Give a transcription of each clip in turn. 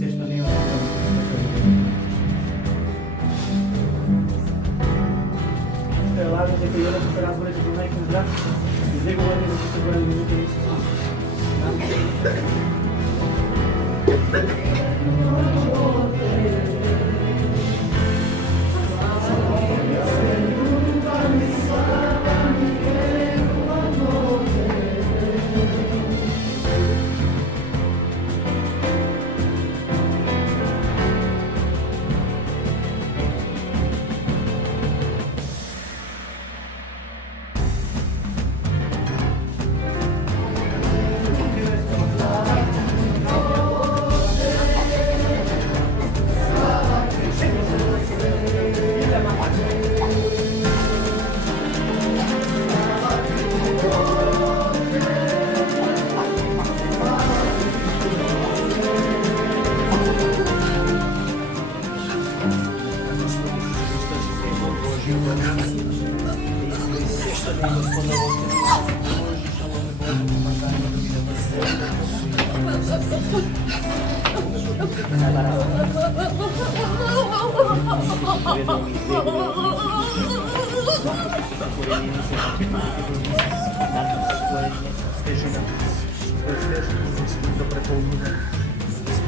все, что не Ще ладно, дека јадете се разборите до некој здрав, излегувате да се борам минути и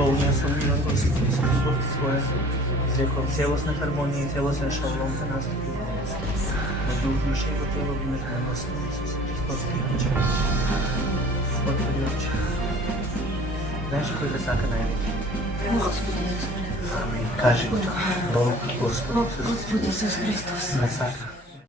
исполнение свое изрекло целостной гармонии, целостной шалом да наступи на дух души его тела в мир на нас Иисус Христос причем. Господи, Отче, знаешь, какой ты сака найдет? Господи Иисус. Аминь. Кажи, Бог, Господи Господи Иисус Христос. Насака.